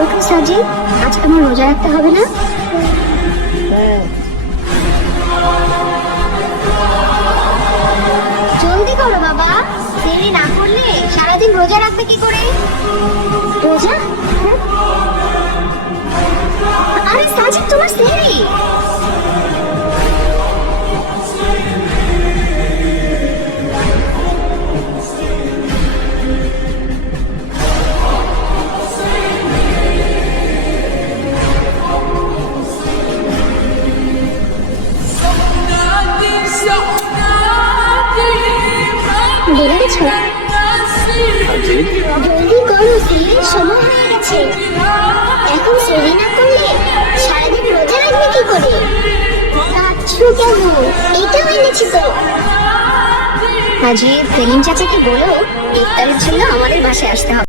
ওঠো সাজিদ, আজ তোমার রোজা রাখতে হবে না? জলদি করো বাবা, দেরি না করলে সারাদিন রোজা রাখবে কি করে? রোজা? আরে সাজিদ, তোমার সেহরি। বলে গেছো? জলদি করো, সেহরির সময় হয়ে গেছে। এখন সেহরি না করলে সারাদিন রোজা রাখবে কি করে? কাঁদছো কেন? এটাও এনেছি তো। হাজি সেলিম চাচাকে বলো ইফতারের জন্য আমাদের বাসায় আসতে হবে।